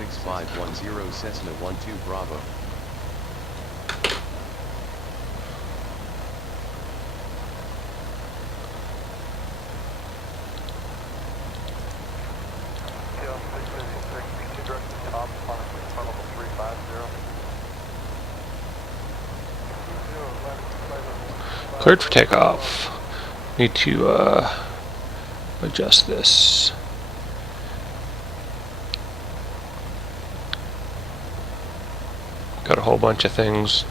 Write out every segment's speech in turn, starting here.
6510 Cessna 12 Bravo. Cleared for takeoff. Need to adjust this. Got a whole bunch of things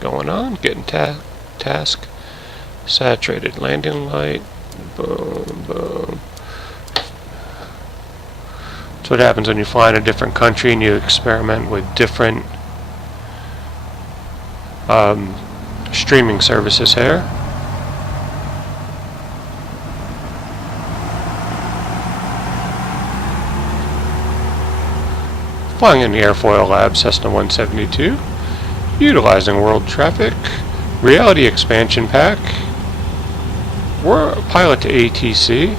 going on. Getting task. Saturated landing light. Boom, boom. That's what happens when you fly in a different country and you experiment with different streaming services here. Flying in the Airfoil Lab Cessna 172, utilizing world traffic, reality expansion pack. We're pilot to ATC,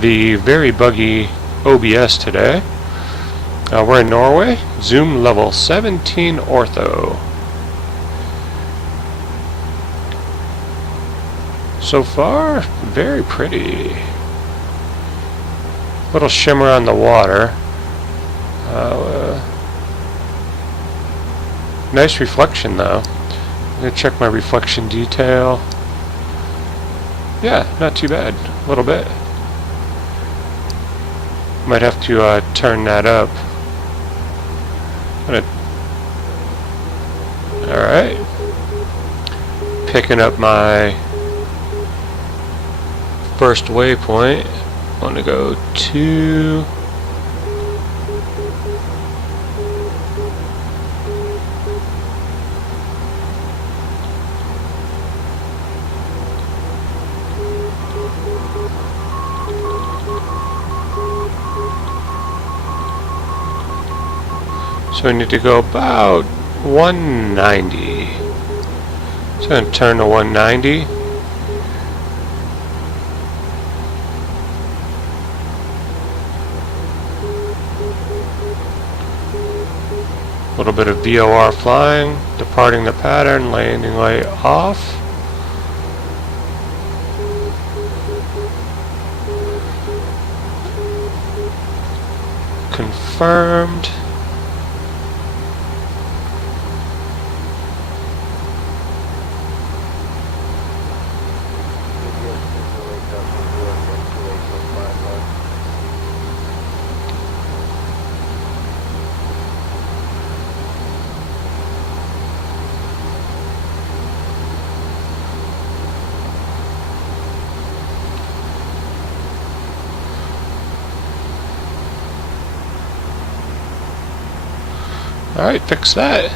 the very buggy OBS today. We're in Norway, zoom level 17 ortho. So far, very pretty. Little shimmer on the water. Nice reflection though. I'm gonna check my reflection detail. Yeah, not too bad. A little bit. Might have to turn that up. Alright. Picking up my first waypoint. I want to go to so we need to go about 190. So I'm going to turn to 190. A little bit of VOR flying, departing the pattern, landing light off. Confirmed. Alright, fix that.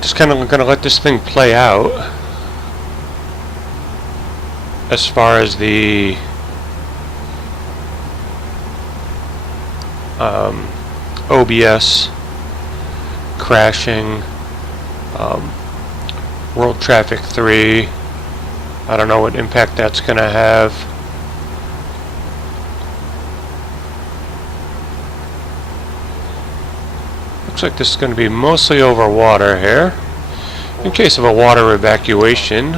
Just kind of gonna let this thing play out as far as the OBS crashing, World Traffic 3. I don't know what impact that's gonna have. Looks like this is going to be mostly over water here. In case of a water evacuation,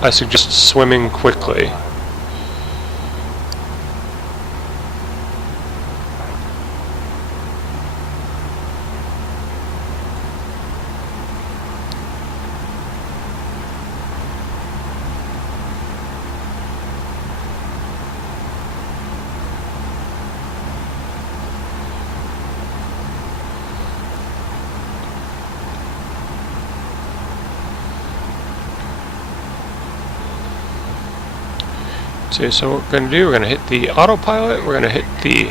I suggest swimming quickly. Okay, so what we're going to do, we're going to hit the autopilot, we're going to hit the,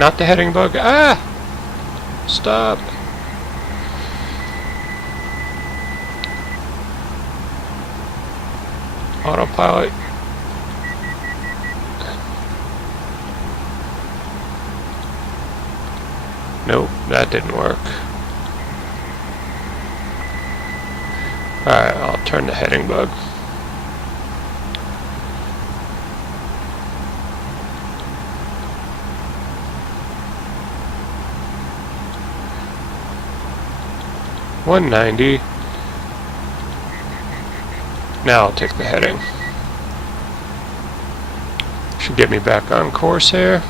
not the heading bug, stop. Autopilot. Nope, that didn't work. Alright, I'll turn the heading bug. 190. Now I'll take the heading. Should get me back on course here.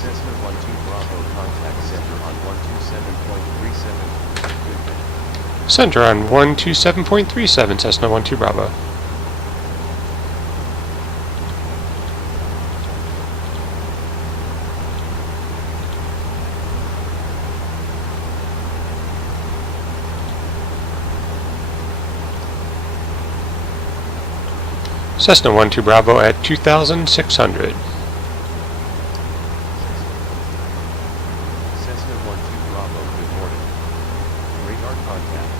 Cessna 12 Bravo, contact center on 127.37. Center on 127.37, Cessna 12 Bravo. Cessna 12 Bravo at 2,600. Cessna 12 Bravo, good morning. Radar contact.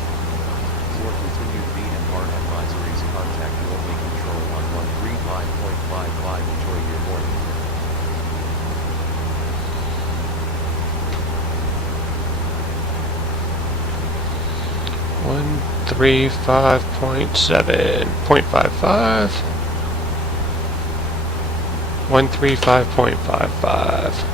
For continued VMR advisories, contact Norway Control on 135.55. Enjoy your morning. One 135.7.55. 135.55.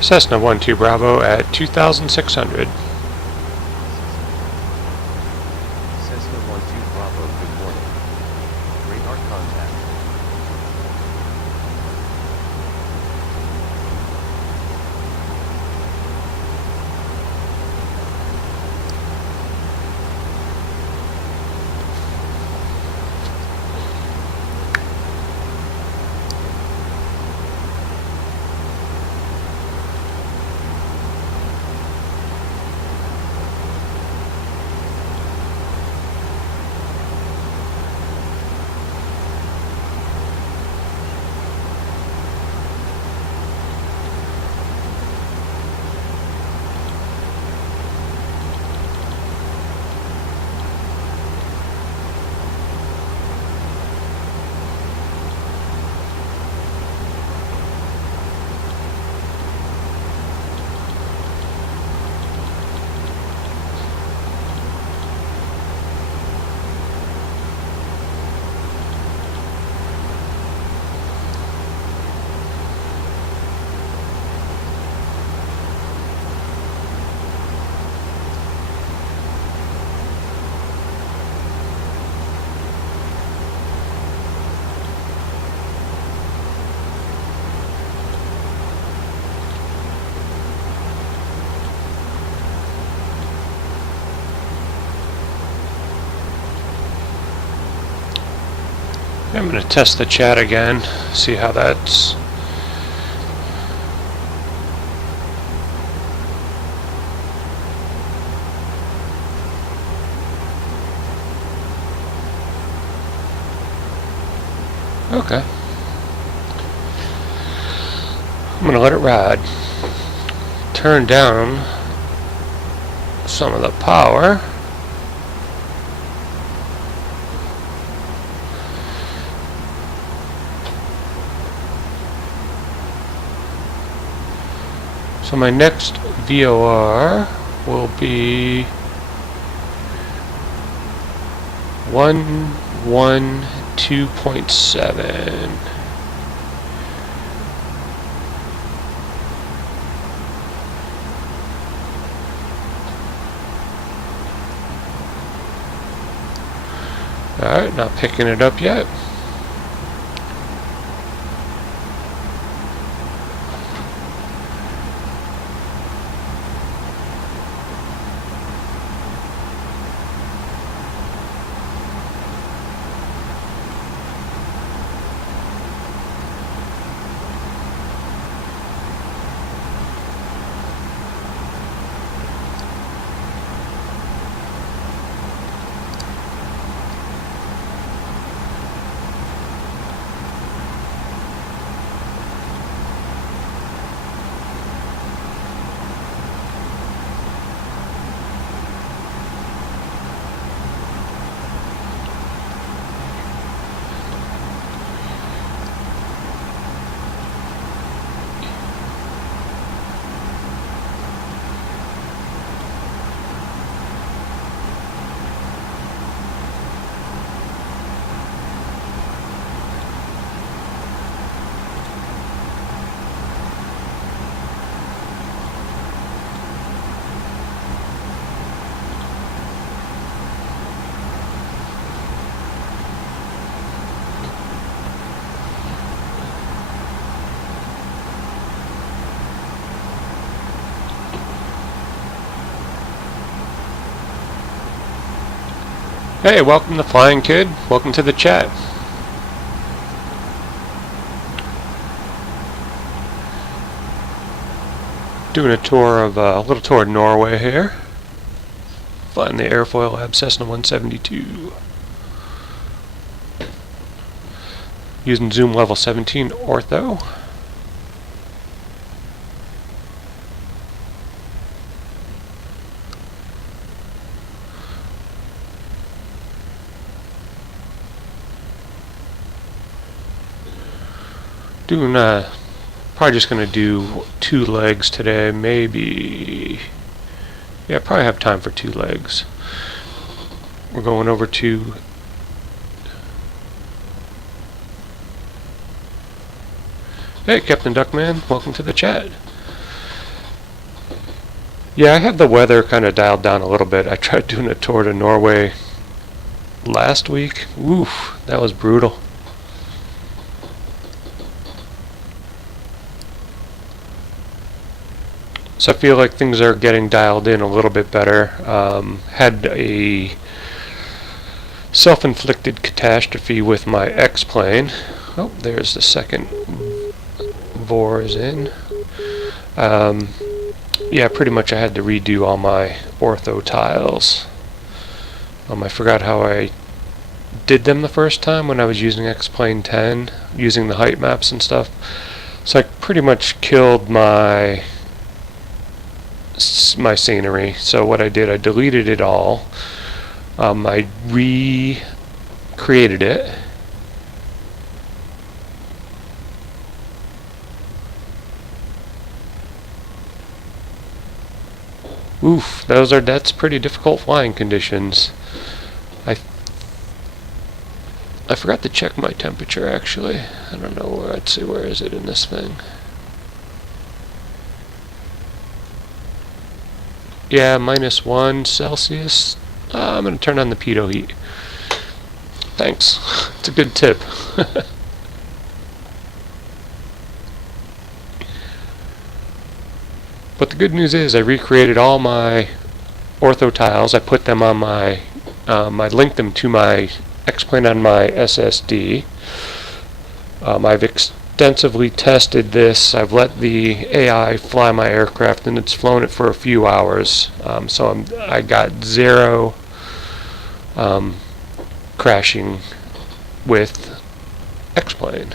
Cessna 12 Bravo at 2,600. Cessna 12 Bravo, good morning. Radar contact. I'm going to test the chat again, see how that's... Okay. I'm going to let it ride. Turn down some of the power. So my next VOR will be 112.7. Alright, not picking it up yet. Hey, welcome to Flying Kid. Welcome to the chat. Doing a tour of a little tour of Norway here. Flying the Airfoil Lab Cessna 172. Using Zoom level 17 ortho. Doing probably just gonna do 2 legs today, maybe. Yeah, probably have time for 2 legs. We're going over to Hey, Captain Duckman, welcome to the chat. Yeah, I have the weather kind of dialed down a little bit. I tried doing a tour to Norway last week. Oof, that was brutal. So I feel like things are getting dialed in a little bit better. Had a self-inflicted catastrophe with my X-plane. Oh, there's the second VOR is in. Yeah, pretty much I had to redo all my ortho tiles. I forgot how I did them the first time when I was using X-plane 10, using the height maps and stuff. So I pretty much killed my scenery. So what I did, I deleted it all. I recreated it. Oof, that's pretty difficult flying conditions. I forgot to check my temperature actually. I don't know where, let's see, where is it in this thing? Yeah, -1 Celsius. I'm going to turn on the pitot heat. Thanks. It's a good tip. But the good news is I recreated all my ortho tiles. I put them on my, I linked them to my X-plane on my SSD. I've extensively tested this. I've let the AI fly my aircraft, and it's flown it for a few hours. So I got 0 crashing with X-plane.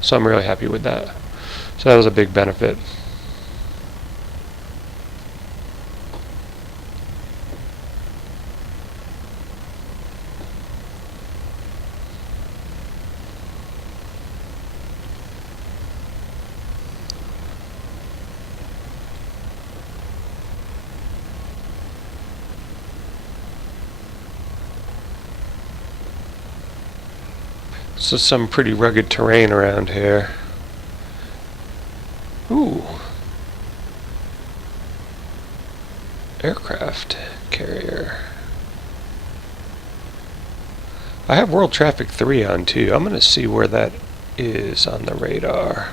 So I'm really happy with that. So that was a big benefit. So some pretty rugged terrain around here. Ooh. Aircraft carrier. I have World Traffic 3 on too. I'm going to see where that is on the radar.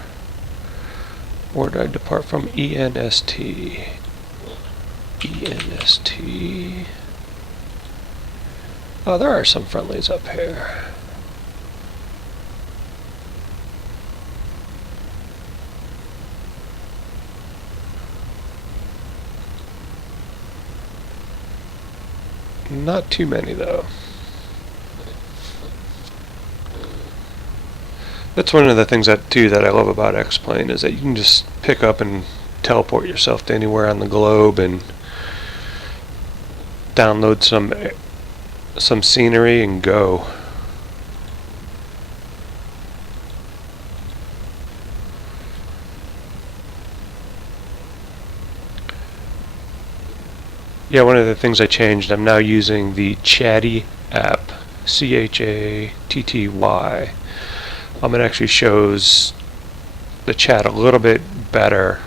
Where did I depart from? ENST. ENST. Oh, there are some friendlies up here. Not too many though. That's one of the things that I love about X-Plane is that you can just pick up and teleport yourself to anywhere on the globe and download some scenery and go. Yeah, one of the things I changed, I'm now using the Chatty app, Chatty. It actually shows the chat a little bit better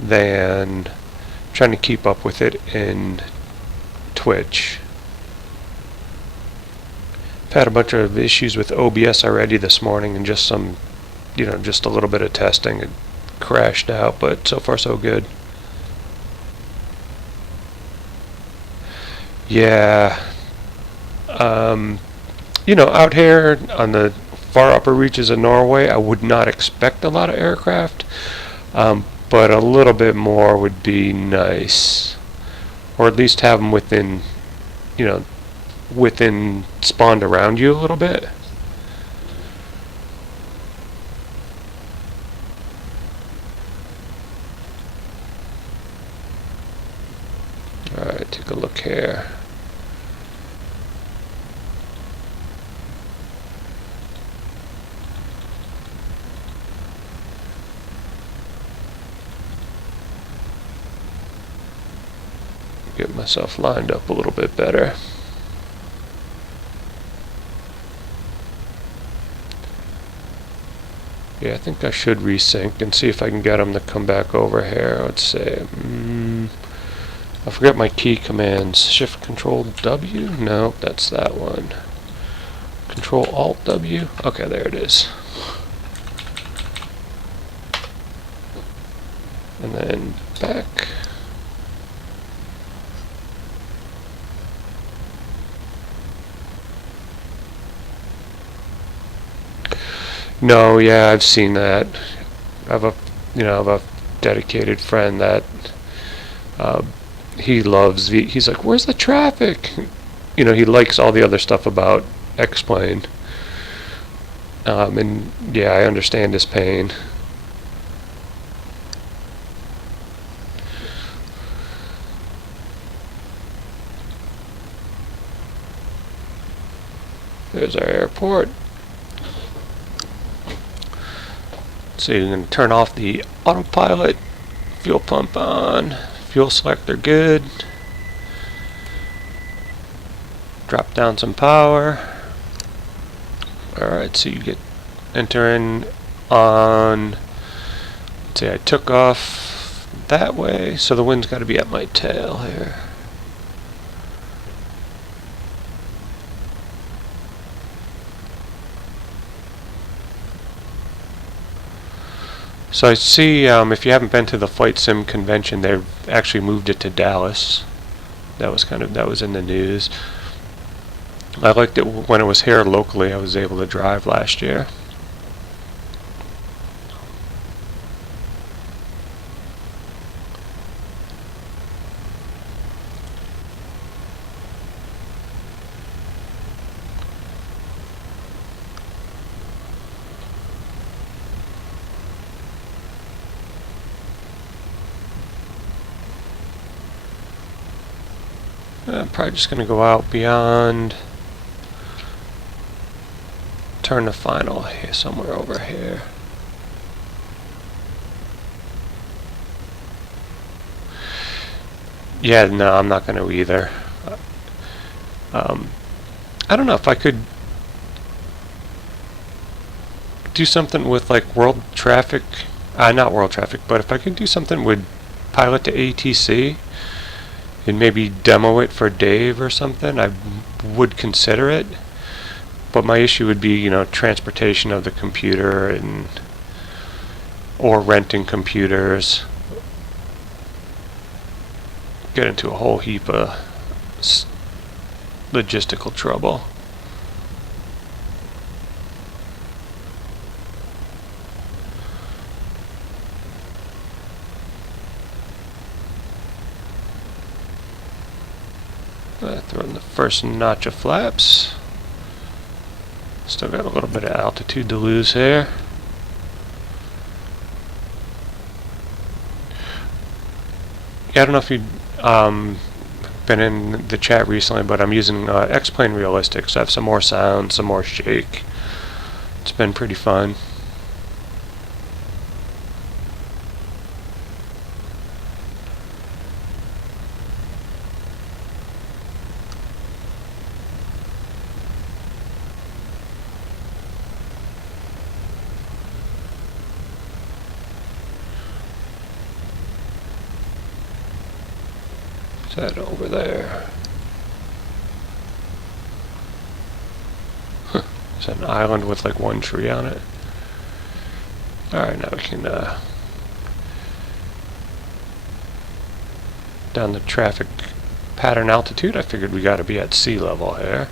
than trying to keep up with it in Twitch. I've had a bunch of issues with OBS already this morning, and just some, just a little bit of testing. It crashed out, but so far so good. Yeah. Out here on the far upper reaches of Norway, I would not expect a lot of aircraft, but a little bit more would be nice, or at least have them within spawned around you a little bit. Alright, take a look here. Get myself lined up a little bit better. Yeah, I think I should resync and see if I can get them to come back over here. Let's say, I forget my key commands. Shift Control W? No, that's that one. Control Alt W? Okay, there it is. And then back. No, yeah, I've seen that. I have a dedicated friend that he loves. He's like, "Where's the traffic?" He likes all the other stuff about X-Plane. And yeah, I understand his pain. There's our airport. So you're going to turn off the autopilot, fuel pump on, fuel selector good, drop down some power. Alright, so you enter in on, say I took off that way, so the wind's got to be at my tail here. So I see, if you haven't been to the Flight Sim convention, they've actually moved it to Dallas. That was in the news. I liked it when it was here locally. I was able to drive last year. I'm probably just going to go out beyond, turn the final here, somewhere over here. Yeah, no, I'm not going to either. I don't know if I could do something with like world traffic, not world traffic, but if I could do something with pilot to ATC and maybe demo it for Dave or something, I would consider it. But my issue would be, transportation of the computer or renting computers. Get into a whole heap of logistical trouble. Throw in the first notch of flaps. Still got a little bit of altitude to lose here. Yeah, I don't know if you've been in the chat recently, but I'm using X-Plane Realistic, so I have some more sound, some more shake. It's been pretty fun. That over there. It's an island with like one tree on it. Alright, now we can down the traffic pattern altitude. I figured we got to be at sea level here.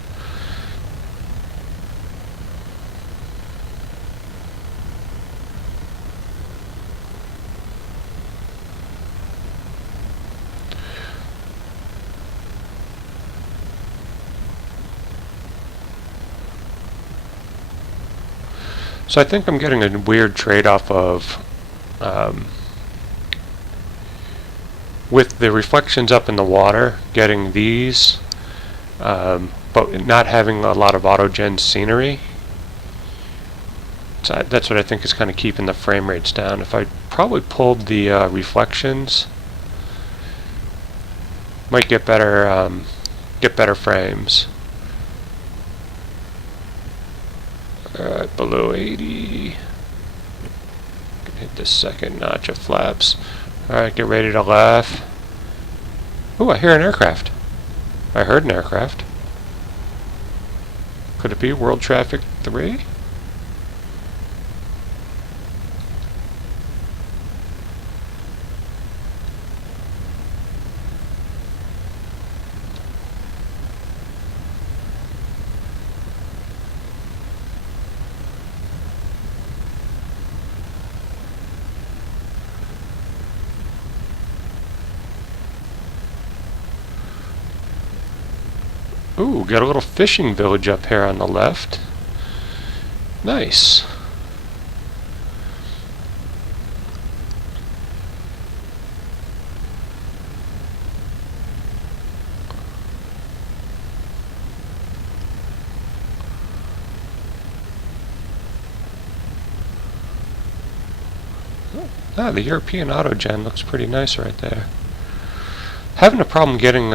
So I think I'm getting a weird trade-off of with the reflections up in the water, getting these, but not having a lot of auto-gen scenery. So that's what I think is kind of keeping the frame rates down. If I probably pulled the reflections, might get better frames. Alright, below 80. Can hit the second notch of flaps. Alright, get ready to laugh. Ooh, I hear an aircraft. I heard an aircraft. Could it be World Traffic 3? Ooh, got a little fishing village up here on the left. Nice. Ah, the European Autogen looks pretty nice right there. Having a problem getting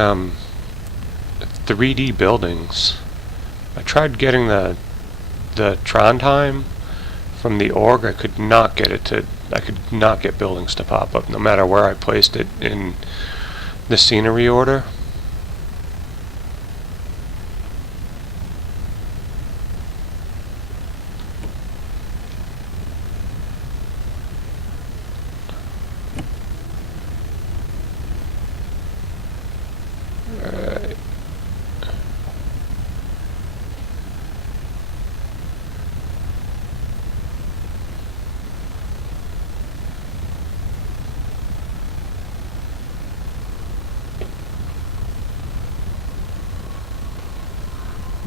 3D buildings. I tried getting the Trondheim from the org. I could not get buildings to pop up no matter where I placed it in the scenery order.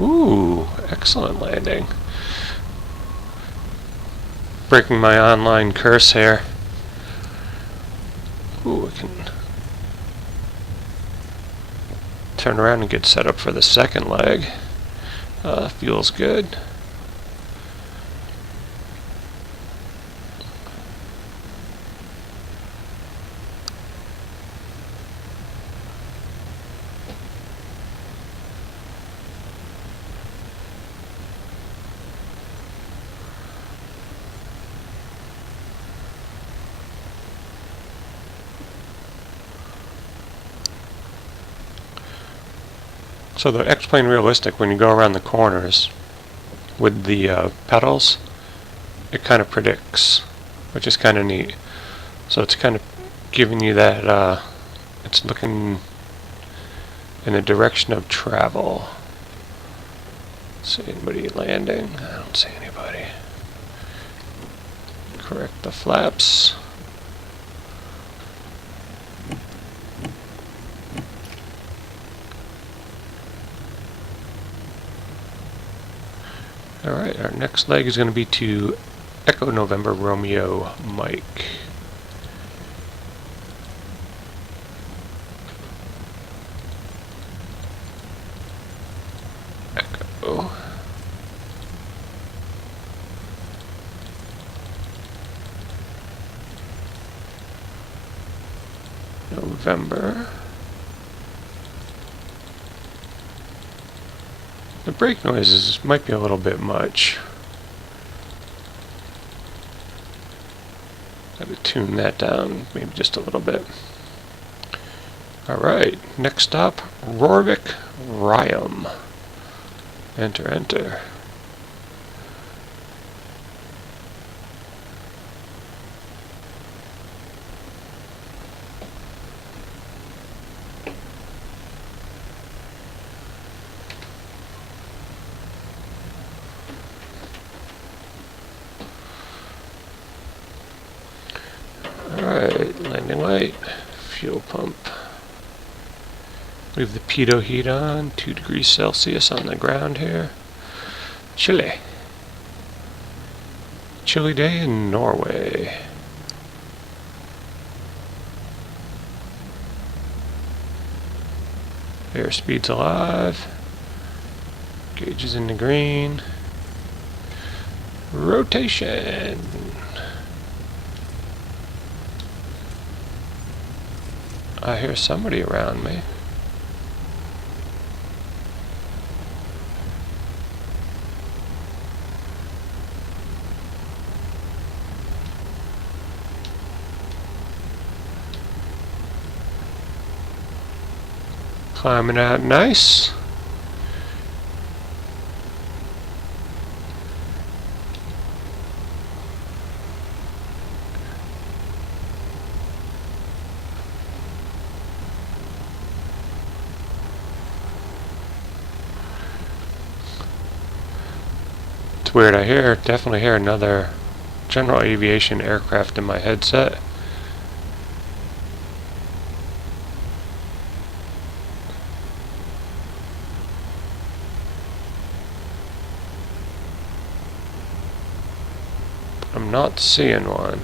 Ooh, excellent landing. Breaking my online curse here. Ooh, we can turn around and get set up for the second leg. Feels good. So the X-Plane Realistic, when you go around the corners, with the pedals, it kind of predicts, which is kind of neat. So it's kind of giving you that, it's looking in the direction of travel. See anybody landing? I don't see anybody. Correct the flaps. Alright, our next leg is going to be to Echo November Romeo Mike. Echo. November. The brake noises might be a little bit much. Gotta tune that down maybe just a little bit. Alright, next stop, Rorvik Ryam. Enter, enter. Alright, landing light, fuel pump. Leave the pitot heat on, 2 degrees Celsius on the ground here. Chilly. Chilly day in Norway. Airspeed's alive. Gauge is in the green. Rotation. I hear somebody around me. Climbing out nice. It's weird, I definitely hear another general aviation aircraft in my headset. I'm not seeing one.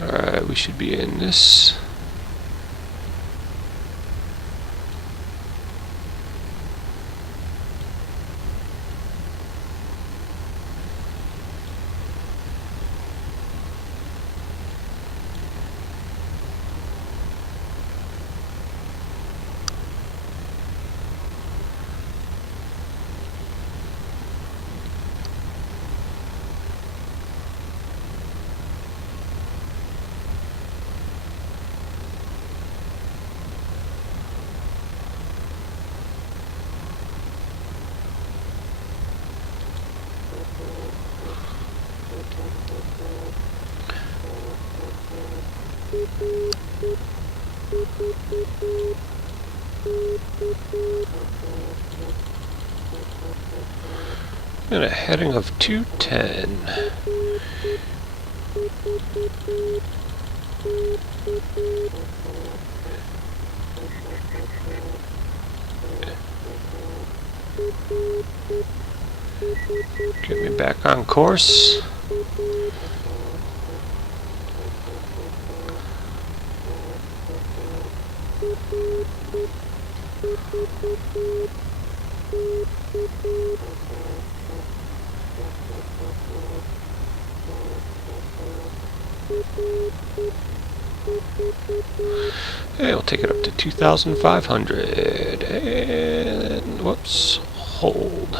Alright, we should be in this. And a heading of 210. Get me back on course. Hey, we'll take it up to 2,500 and whoops, hold.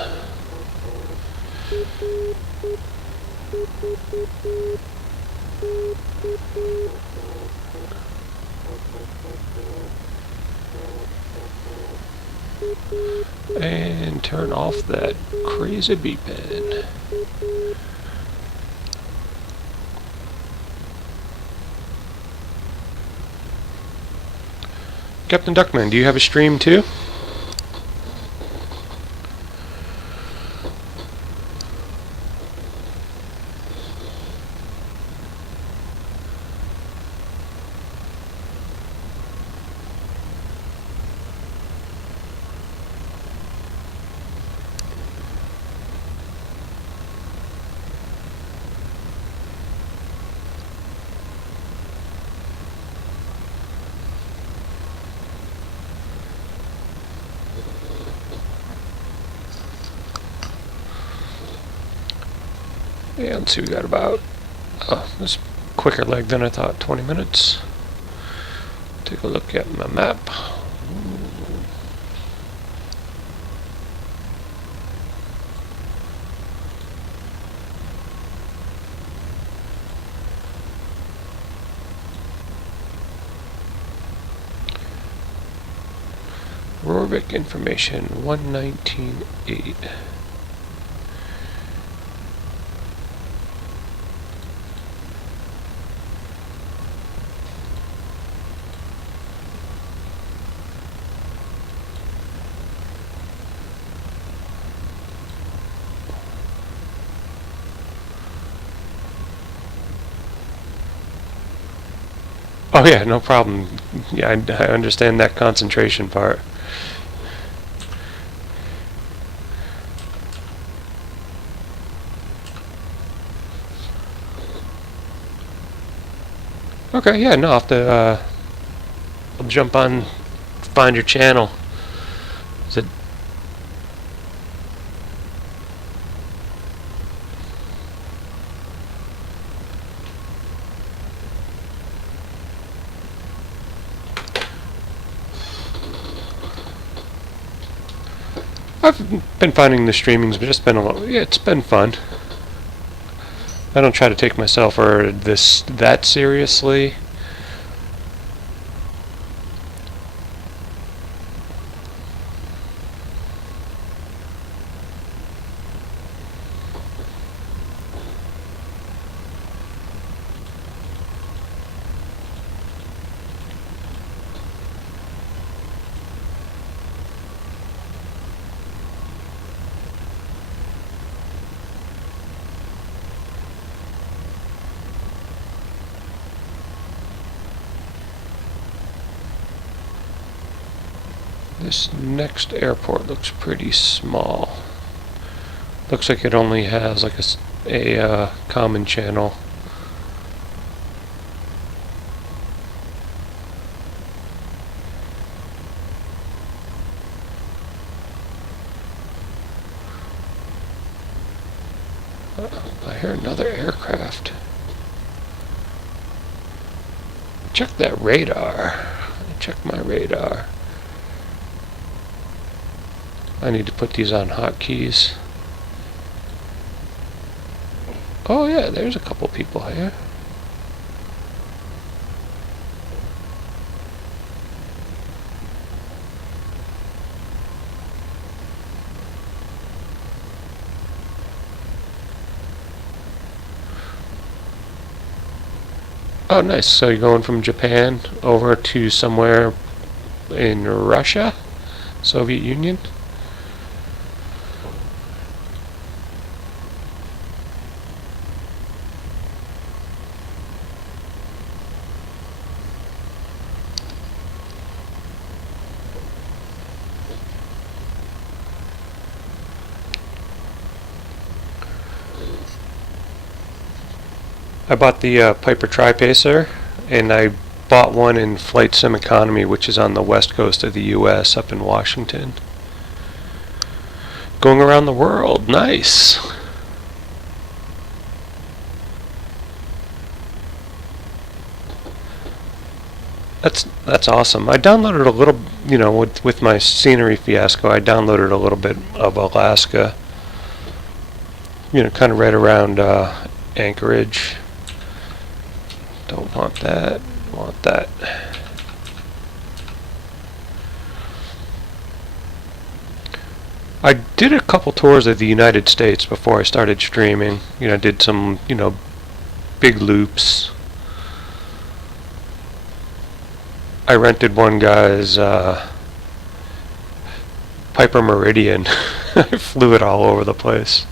And turn off that crazy beeping. Captain Duckman, do you have a stream too? And so we got about, this quicker leg than I thought, 20 minutes. Take a look at my map. Rorvik information 119.8. Oh yeah, no problem. Yeah, I understand that concentration part. Okay, yeah, no, I'll have to, I'll jump on, find your channel. Is it? I've been finding the streamings, but it's been yeah, it's been fun. I don't try to take myself or that seriously. This next airport looks pretty small. Looks like it only has like a common channel. I hear another aircraft. Check that radar. Check my radar. I need to put these on hotkeys. Oh yeah, there's a couple people here. Oh nice, so you're going from Japan over to somewhere in Russia? Soviet Union? I bought the Piper Tri-Pacer, and I bought one in Flight Sim Economy, which is on the west coast of the U.S., up in Washington. Going around the world, nice! That's awesome. I downloaded a little, you know, with my scenery fiasco, I downloaded a little bit of Alaska. You know, kind of right around Anchorage. Don't want that. Want that. I did a couple tours of the United States before I started streaming. You know, did some, big loops. I rented one guy's Piper Meridian. I flew it all over the place.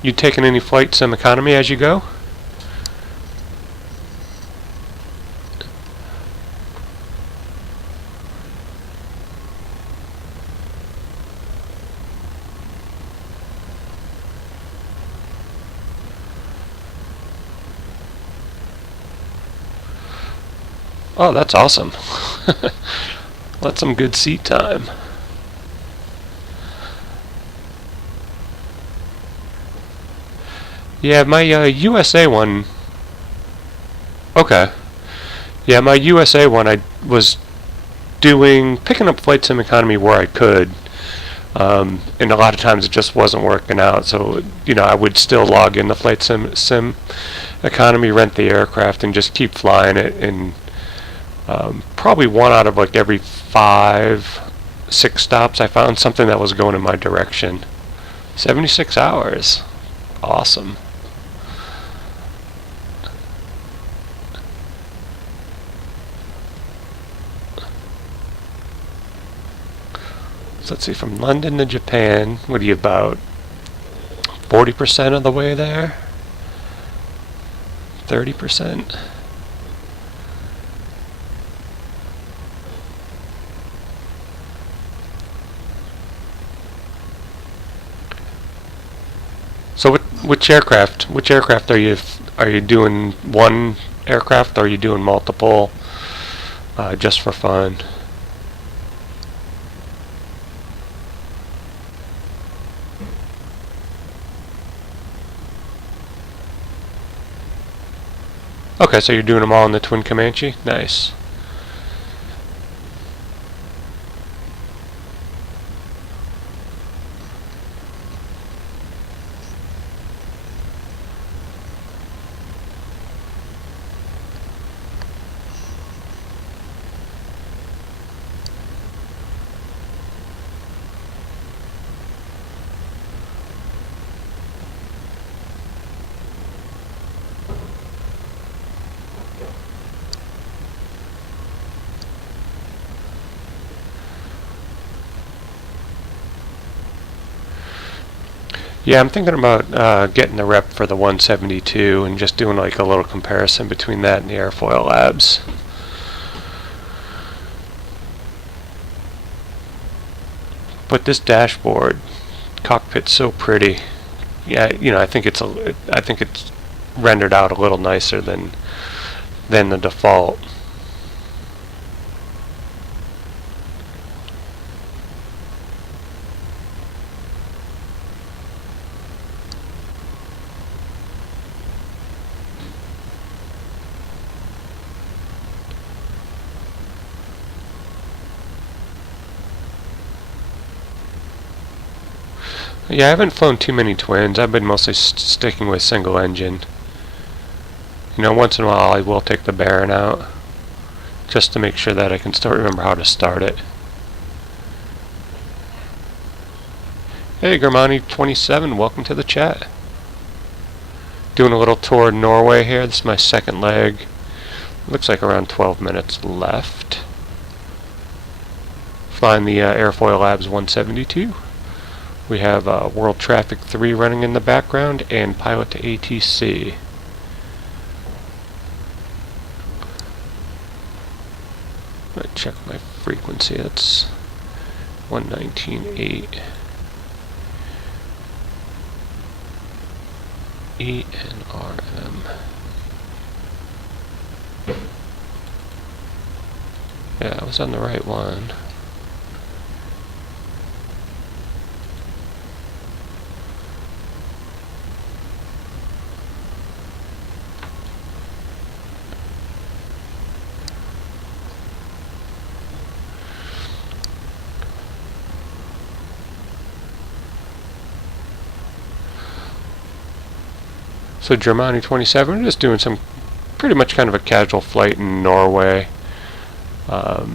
You taking any flight sim economy as you go? Oh, that's awesome. That's some good seat time. Yeah, my USA one. Okay. Yeah, my USA one, I was picking up flight sim economy where I could. And a lot of times it just wasn't working out. So, I would still log in the flight sim economy, rent the aircraft, and just keep flying it. And probably one out of like every 5, 6 stops, I found something that was going in my direction. 76 hours. Awesome. So let's see, from London to Japan, what are you, about 40% of the way there? 30%? So which aircraft are you doing? One aircraft, or are you doing multiple just for fun? Okay, so you're doing them all in the Twin Comanche? Nice. Yeah, I'm thinking about getting the rep for the 172 and just doing like a little comparison between that and the airfoil labs. But this dashboard cockpit's so pretty. Yeah, I think it's rendered out a little nicer than the default. Yeah, I haven't flown too many twins. I've been mostly sticking with single engine. Once in a while I will take the Baron out, just to make sure that I can still remember how to start it. Hey, Germani27, welcome to the chat. Doing a little tour of Norway here. This is my second leg. Looks like around 12 minutes left. Flying the Airfoil Labs 172. We have World Traffic 3 running in the background and Pilot to ATC. I'm going to check my frequency. That's 119.8. 8 and RM. Yeah, I was on the right one. So Germany 27, just doing some pretty much kind of a casual flight in Norway. Got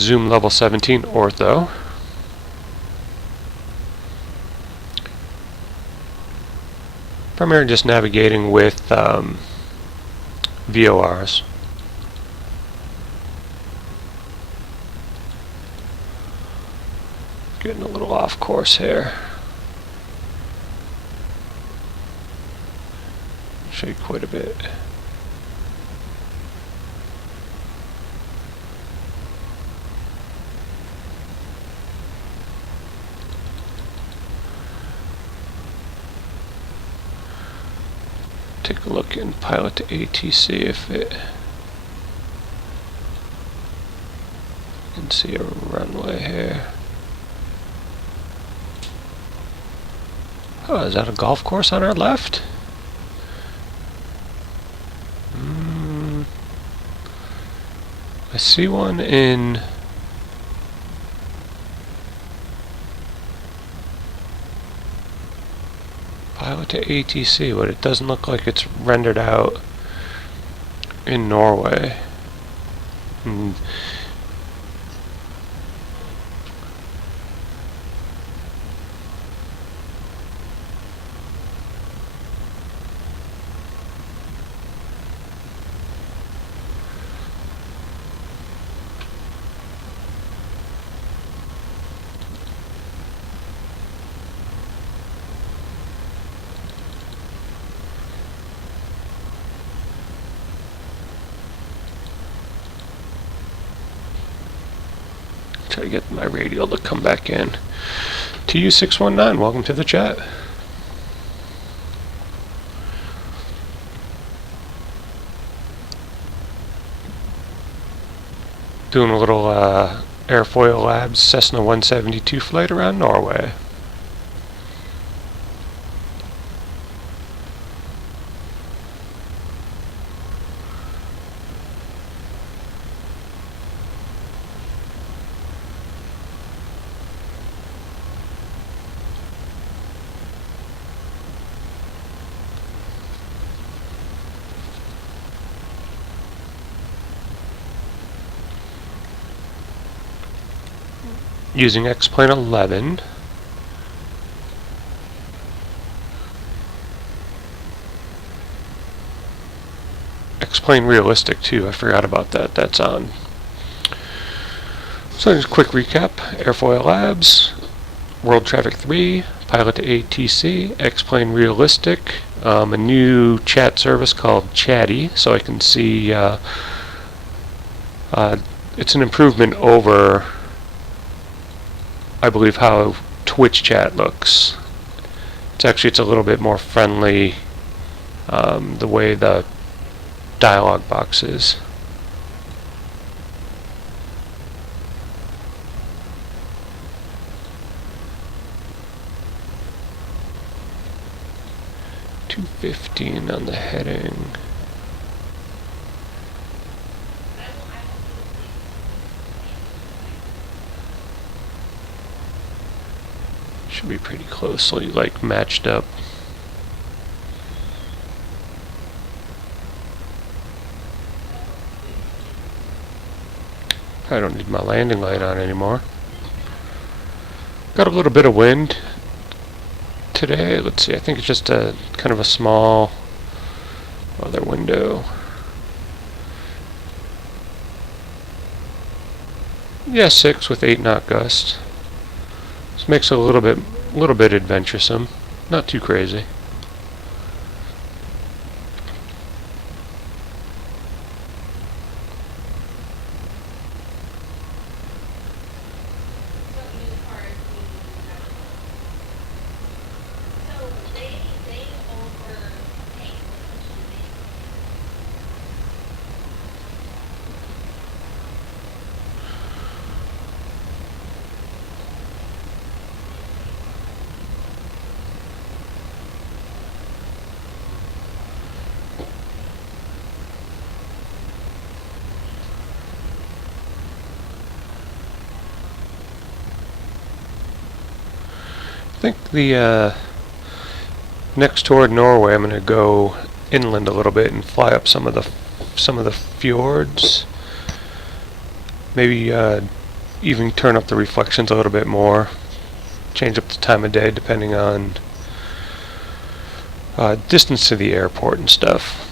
zoom level 17 ortho. Primarily just navigating with VORs. Getting a little off course here. Show you quite a bit. Take a look in pilot to ATC if it you can see a runway here. Oh, is that a golf course on our left? I see one in pilot to ATC, but it doesn't look like it's rendered out in Norway. And try to get my radial to come back in. TU619, welcome to the chat. Doing a little Airfoil Labs Cessna 172 flight around Norway. Using X-Plane 11. X-Plane Realistic too, I forgot about that, that's on. So just a quick recap, Airfoil Labs, World Traffic 3, Pilot to ATC, X-Plane Realistic, a new chat service called Chatty, so I can see it's an improvement over I believe how Twitch chat looks. It's a little bit more friendly, the way the dialog box is. .215 on the heading. Should be pretty closely like matched up. I don't need my landing light on anymore. Got a little bit of wind today. Let's see, I think it's just a kind of a small weather window. Yeah, 6 with 8 knot gust. This makes it a little bit adventuresome. Not too crazy. think the next toward Norway, I'm going to go inland a little bit and fly up some of the fjords. Maybe even turn up the reflections a little bit more. Change up the time of day depending on distance to the airport and stuff.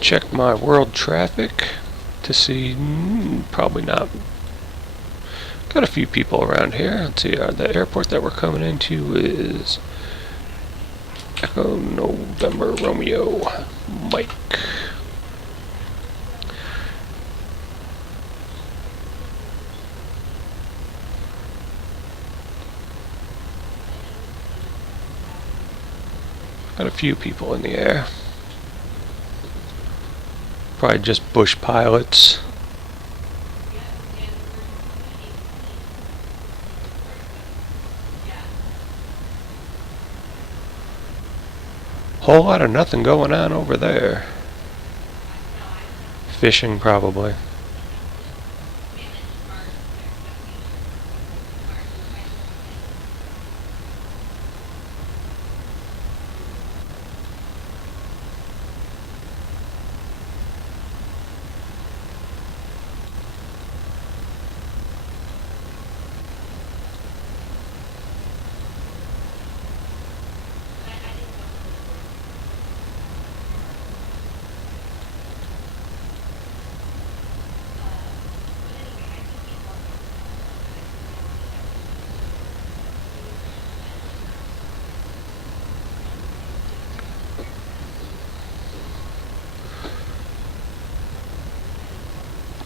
Check my world traffic to see, probably not. Got a few people around here. Let's see, the airport that we're coming into is Echo November Romeo Mike. Got a few people in the air. Probably just bush pilots. Whole lot of nothing going on over there. Fishing probably.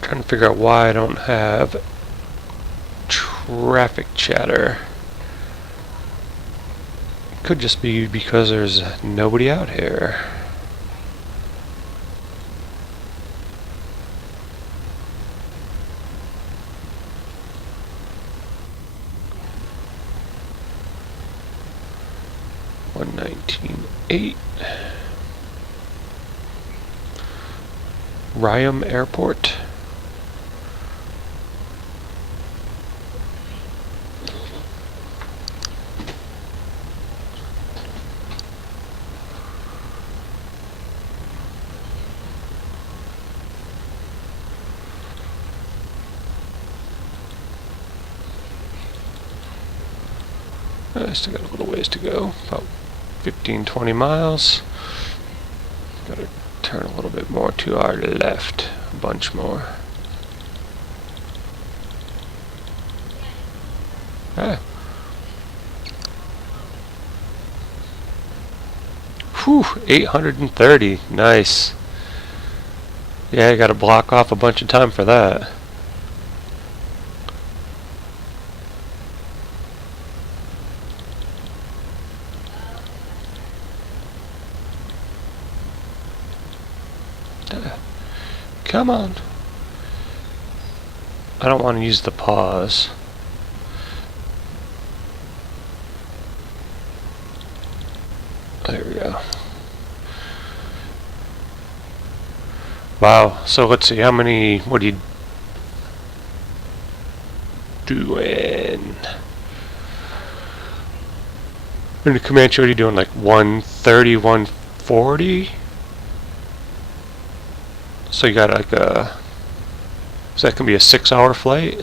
Trying to figure out why I don't have traffic chatter. Could just be because there's nobody out here. $119.8. Ryam Airport. I still got a little ways to go, about 15-20 miles. Gotta turn a little bit more to our left, a bunch more. Ah. Whew, 830, nice. Yeah, I gotta block off a bunch of time for that. Come on. I don't want to use the pause. There we go. Wow, so let's see, how many, what are you doing? In the Comanche, what are you doing, like 130, 140? So you got like a, so that can be a 6-hour flight?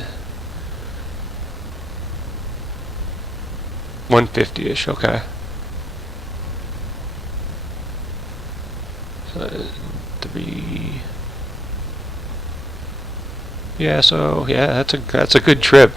150-ish, okay. So 3. Yeah, so yeah, that's a good trip.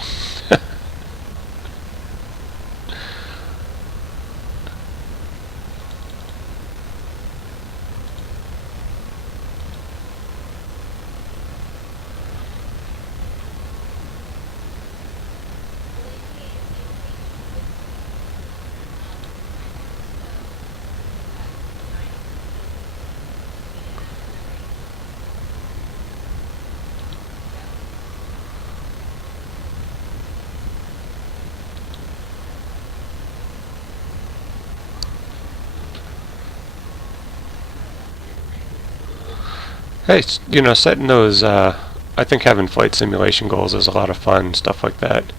Hey, you know, setting those, I think having flight simulation goals is a lot of fun, stuff like that.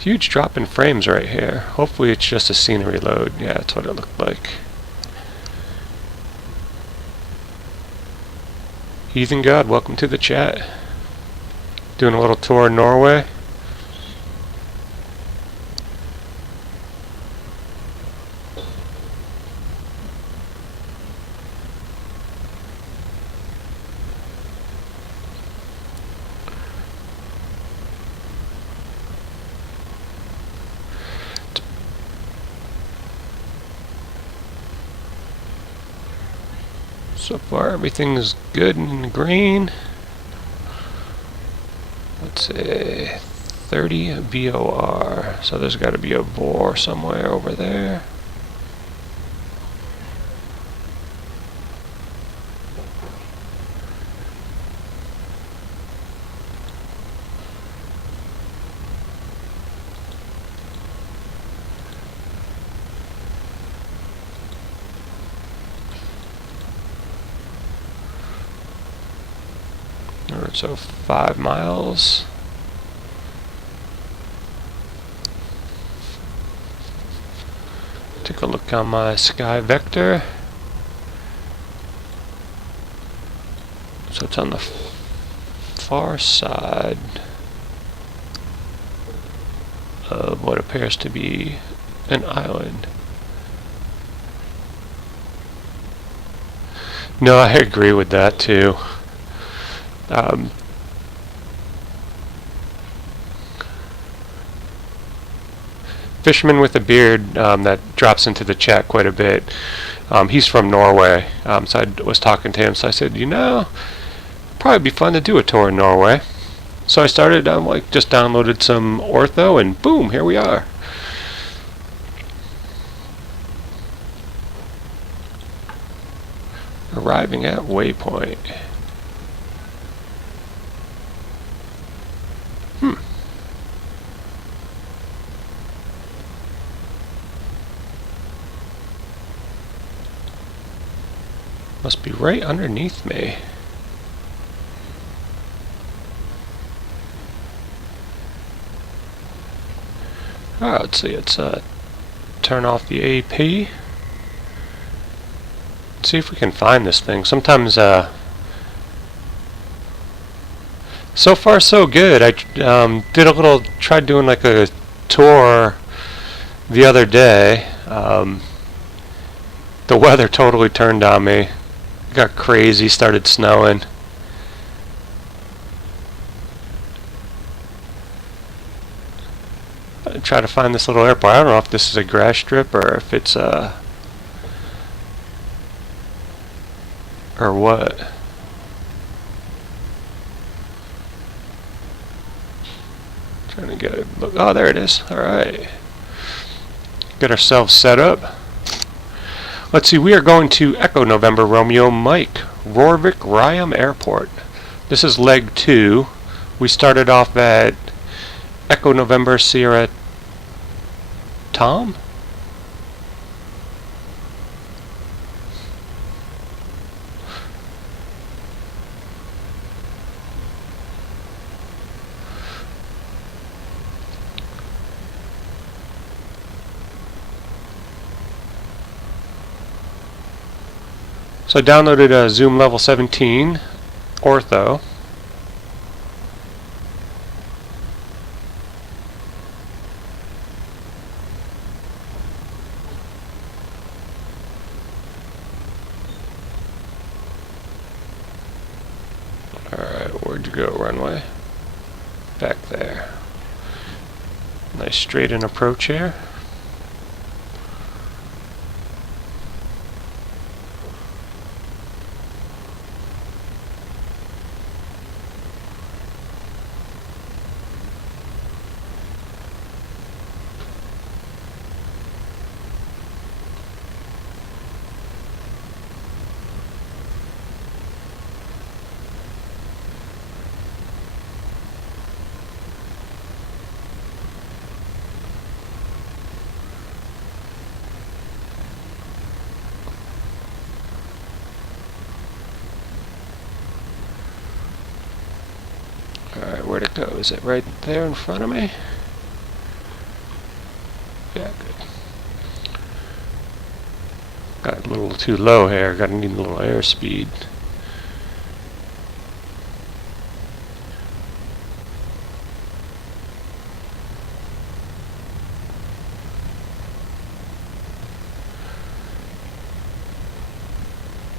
Huge drop in frames right here. Hopefully it's just a scenery load. Yeah, that's what it looked like. Heathen God, welcome to the chat. Doing a little tour in Norway. So far everything's good and green. Let's see, 30 VOR. So there's got to be a bore somewhere over there. Alright, so 5 miles. Take a look on my sky vector. So it's on the far side of what appears to be an island. No, I agree with that too. Fisherman with a beard that drops into the chat quite a bit. He's from Norway, so I was talking to him. So I said, you know, probably be fun to do a tour in Norway. So I started, just downloaded some ortho, and boom, here we are. Arriving at waypoint. Must be right underneath me. Alright, let's see, let's turn off the AP. Let's see if we can find this thing. Sometimes, so far so good. I tried doing like a tour the other day. The weather totally turned on me. Got crazy, started snowing. I try to find this little airport. I don't know if this is a grass strip or if it's or what. Trying to get it. Look, oh, there it is. All right. Get ourselves set up. Let's see, we are going to Echo November Romeo Mike, Rorvik Ryam Airport. This is leg 2. We started off at Echo November Sierra Tom? So I downloaded a Zoom Level 17 ortho. Alright, where'd you go, runway? Back there. Nice straight in approach here. Where'd it go? Is it right there in front of me? Yeah, good. Got a little too low here. Gotta need a little airspeed.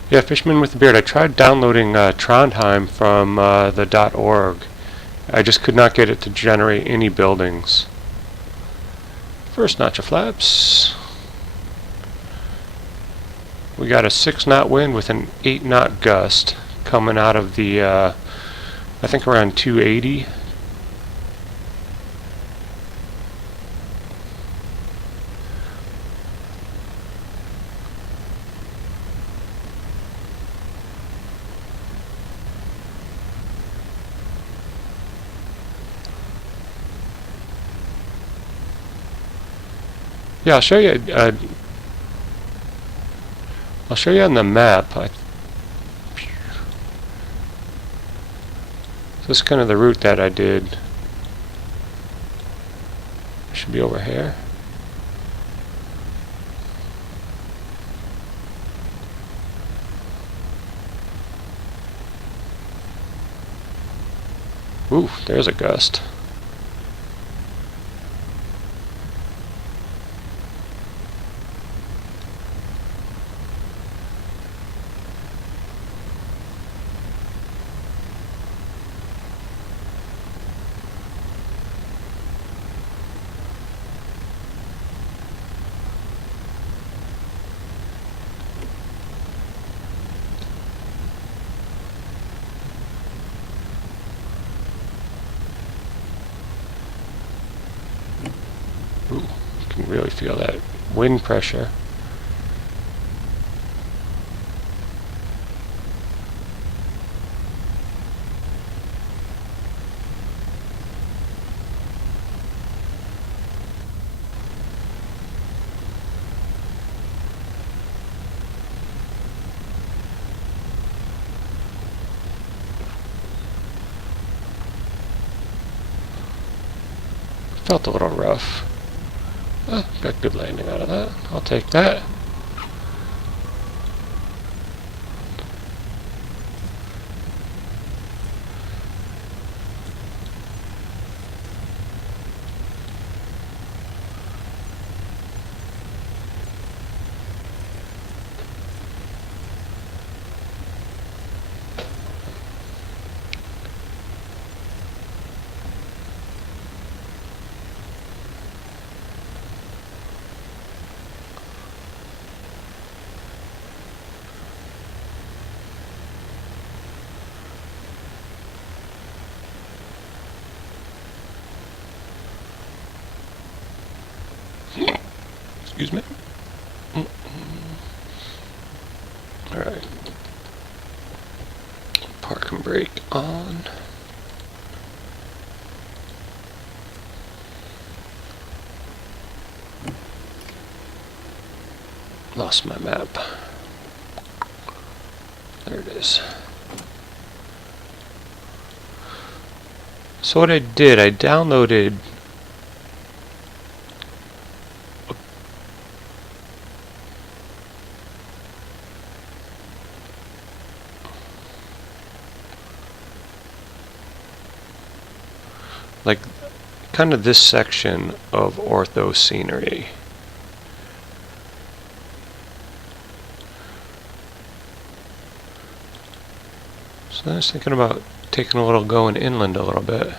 Yeah, Fishman with the Beard. I tried downloading Trondheim from the .org. I just could not get it to generate any buildings. First notch of flaps. We got a 6-knot wind with an 8-knot gust coming out of the, I think around 280. Yeah, I'll show you. I'll show you on the map. This is kind of the route that I did. Should be over here. Ooh, there's a gust. Ooh, you can really feel that wind pressure. Felt a little rough. Got good landing out of that. I'll take that. Excuse me. Alright. Park and brake on. Lost my map. There it is. So what I did, I downloaded like kind of this section of ortho scenery. So I was thinking about taking a little going inland a little bit.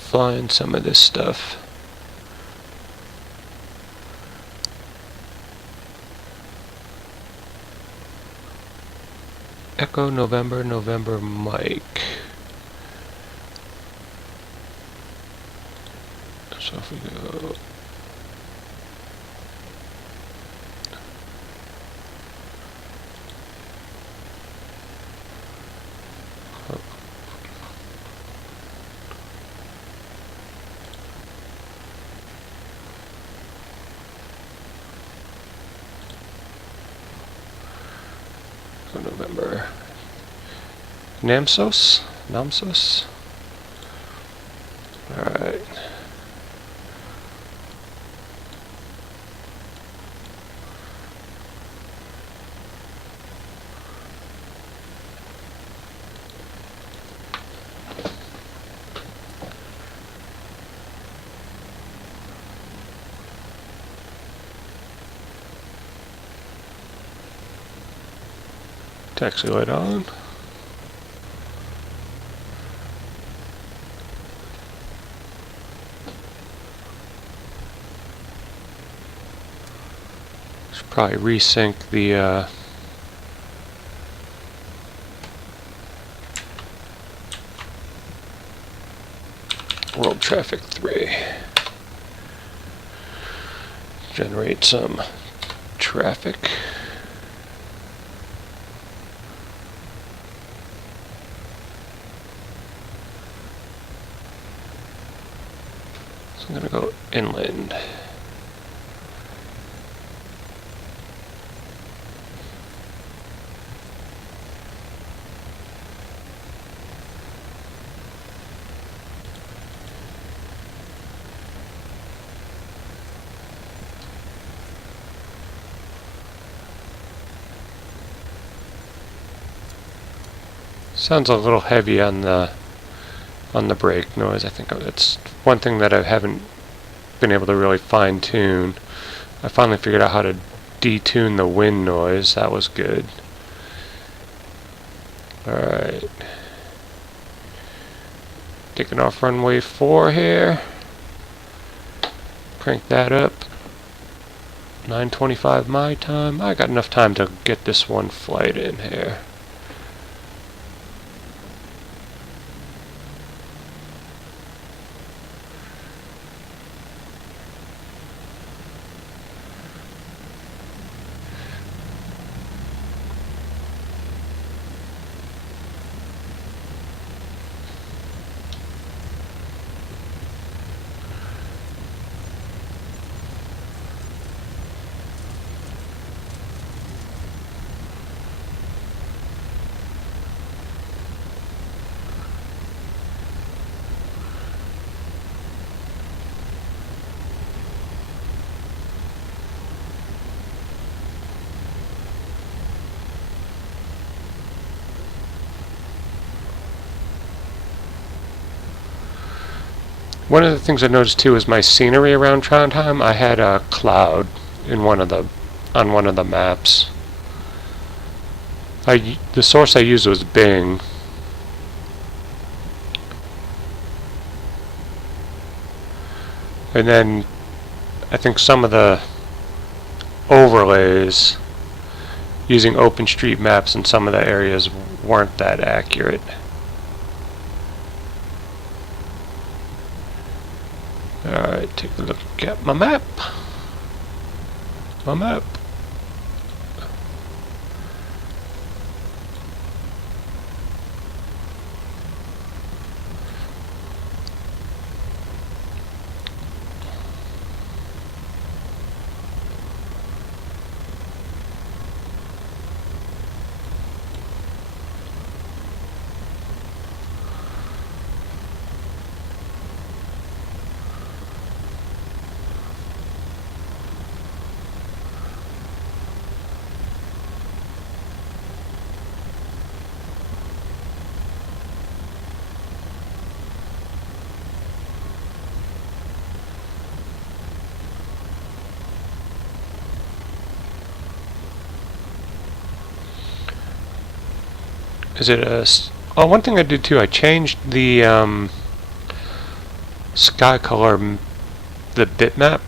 Flying some of this stuff. Echo November, November Mike. So if we go November. Namsos. Alright. Taxi light on. Should probably resync the World Traffic 3. Generate some traffic. So I'm going to go inland. Sounds a little heavy on the brake noise. I think that's one thing that I haven't been able to really fine tune. I finally figured out how to detune the wind noise. That was good. Alright. Taking off runway 4 here. Crank that up. 9:25 my time. I got enough time to get this one flight in here. One of the things I noticed too is my scenery around Trondheim. I had a cloud in on one of the maps. The source I used was Bing. And then I think some of the overlays using OpenStreetMaps in some of the areas weren't that accurate. Alright, take a look at my map. My map. Is it a... Oh, one thing I did too, I changed the sky color, the bitmap.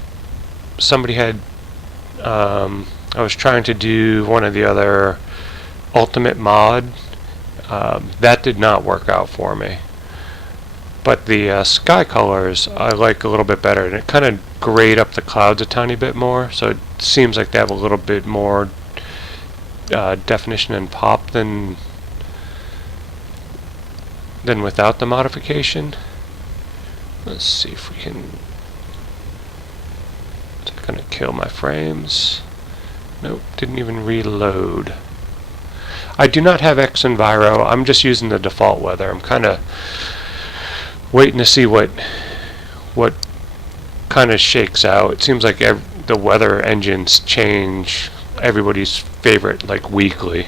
Somebody had... I was trying to do one of the other ultimate mod. That did not work out for me. But the sky colors I like a little bit better, and it kind of grayed up the clouds a tiny bit more, so it seems like they have a little bit more definition and pop than without the modification. Let's see if we can... Is that going to kill my frames? Nope, didn't even reload. I do not have Xenviro. I'm just using the default weather. I'm kind of waiting to see what kind of shakes out. It seems like the weather engines change everybody's favorite like weekly.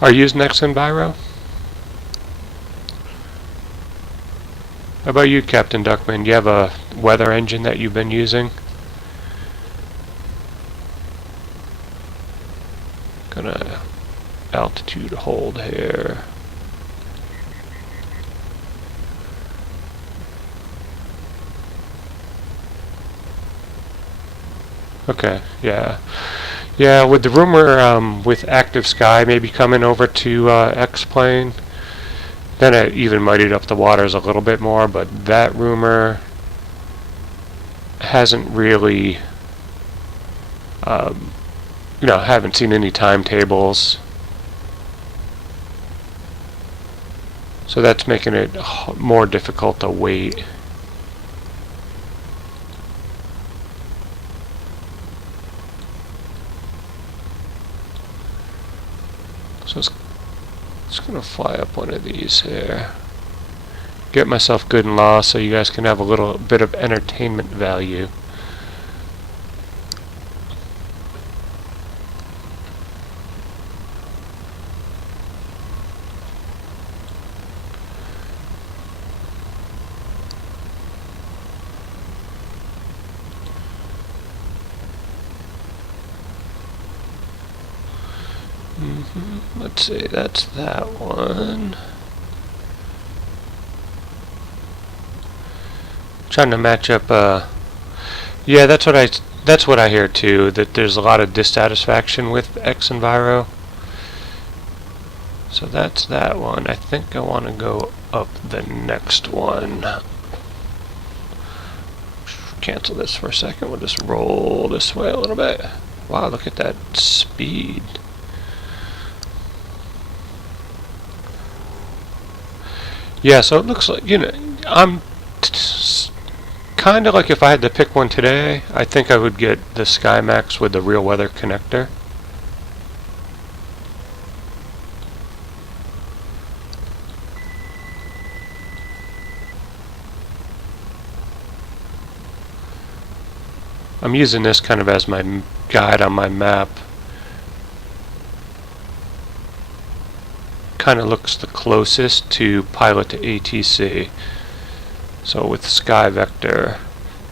Are you using Xenviro? How about you, Captain Duckman? Do you have a weather engine that you've been using? Gonna altitude hold here. Okay, yeah. Yeah, with the rumor with Active Sky maybe coming over to X-Plane, then it even muddied up the waters a little bit more, but that rumor hasn't really, haven't seen any timetables. So that's making it more difficult to wait. So it's going to fly up one of these here. Get myself good and lost so you guys can have a little bit of entertainment value. Let's see, that's that one. Trying to match up. Yeah, that's what I hear too. That there's a lot of dissatisfaction with Xenviro. So that's that one. I think I want to go up the next one. Cancel this for a second. We'll just roll this way a little bit. Wow, look at that speed. Yeah, so it looks like, I'm kind of like if I had to pick one today, I think I would get the SkyMax with the real weather connector. I'm using this kind of as my guide on my map. Kind of looks the closest to Pilot to ATC. So with Sky Vector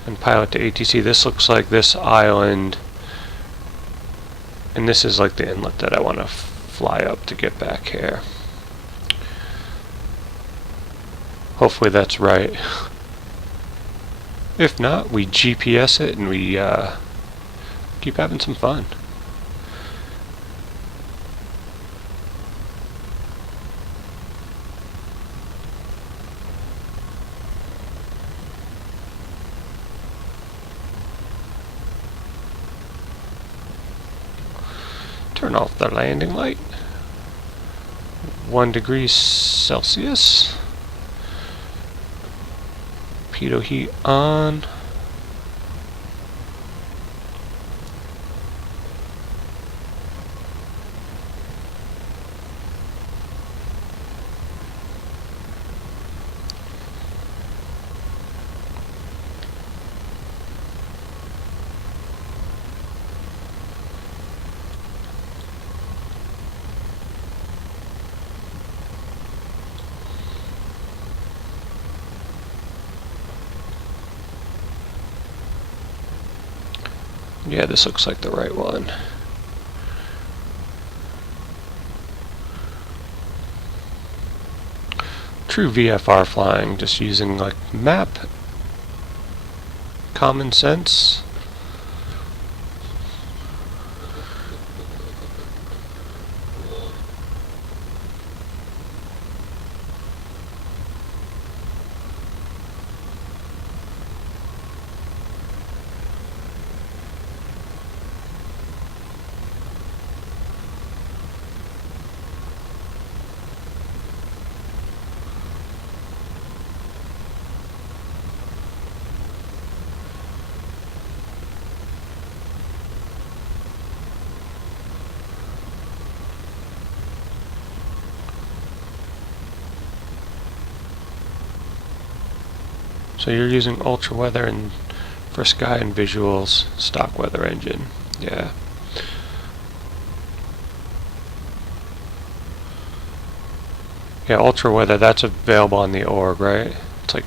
and Pilot to ATC, this looks like this island, and this is like the inlet that I want to fly up to get back here. Hopefully that's right. If not, we GPS it and we keep having some fun. Turn off the landing light. 1 degree Celsius. Pitot heat on. Yeah, this looks like the right one. True VFR flying, just using like map, common sense. So you're using ultra weather and for sky and visuals, stock weather engine. Yeah. Yeah, ultra weather, that's available on the org, right? It's like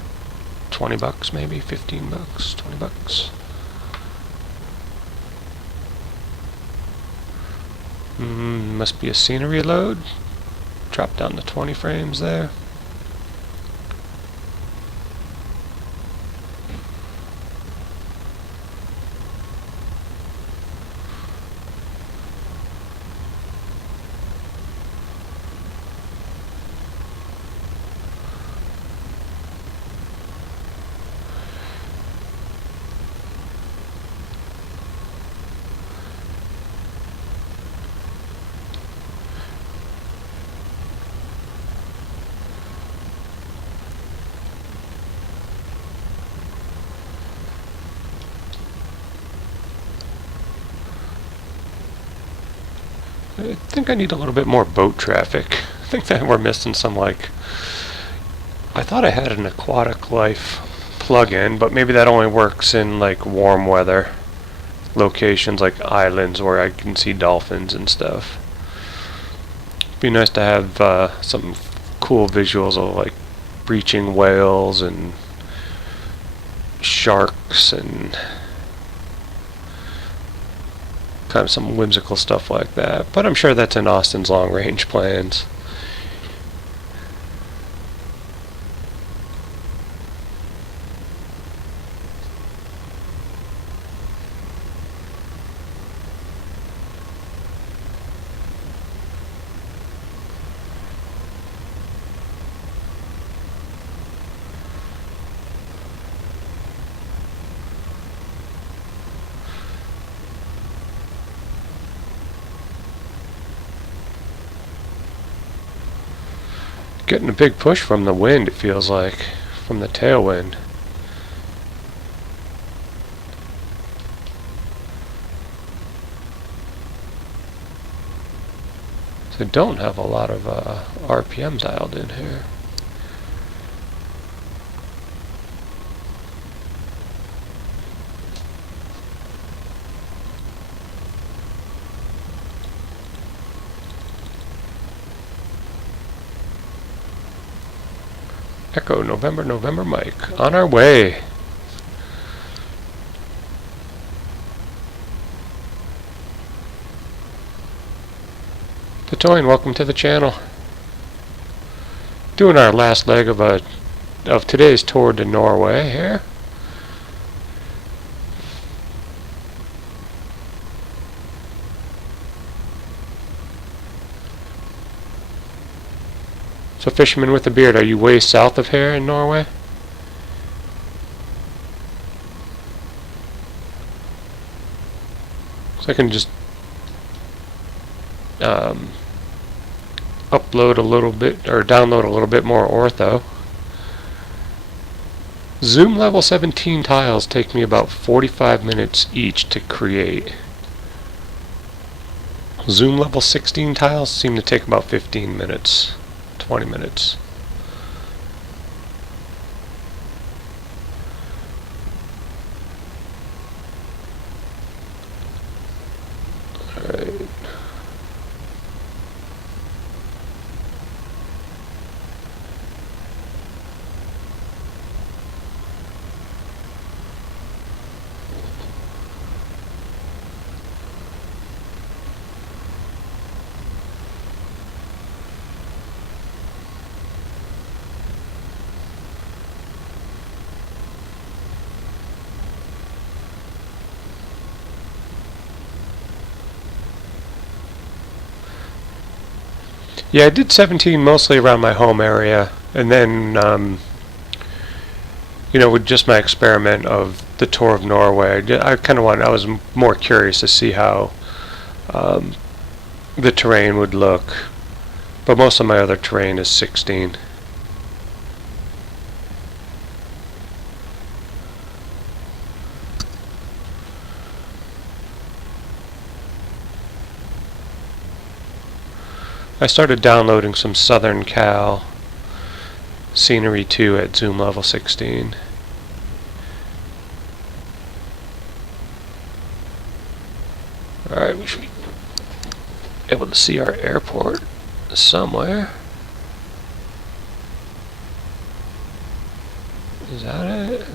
20 bucks maybe, 15 bucks, 20 bucks. Must be a scenery load. Drop down to 20 frames there. I think I need a little bit more boat traffic. I think that we're missing some, like, I thought I had an aquatic life plug-in, but maybe that only works in like warm weather locations like islands where I can see dolphins and stuff. Be nice to have some cool visuals of like breaching whales and sharks and kind of some whimsical stuff like that. But I'm sure that's in Austin's long-range plans. Getting a big push from the wind, it feels like, from the tailwind. So I don't have a lot of RPM dialed in here. Echo November, November Mike. On our way. Patoyne, welcome to the channel. Doing our last leg of today's tour to Norway here. So, Fisherman with a Beard, are you way south of here in Norway? So I can just upload a little bit, or download a little bit more ortho. Zoom level 17 tiles take me about 45 minutes each to create. Zoom level 16 tiles seem to take about 15 minutes. 20 minutes. Alright. Yeah, I did 17 mostly around my home area, and then, you know, with just my experiment of the tour of Norway, I kind of wanted, I was more curious to see how the terrain would look, but most of my other terrain is 16. I started downloading some Southern Cal scenery too at zoom level 16. Alright, we should be able to see our airport somewhere. Is that it?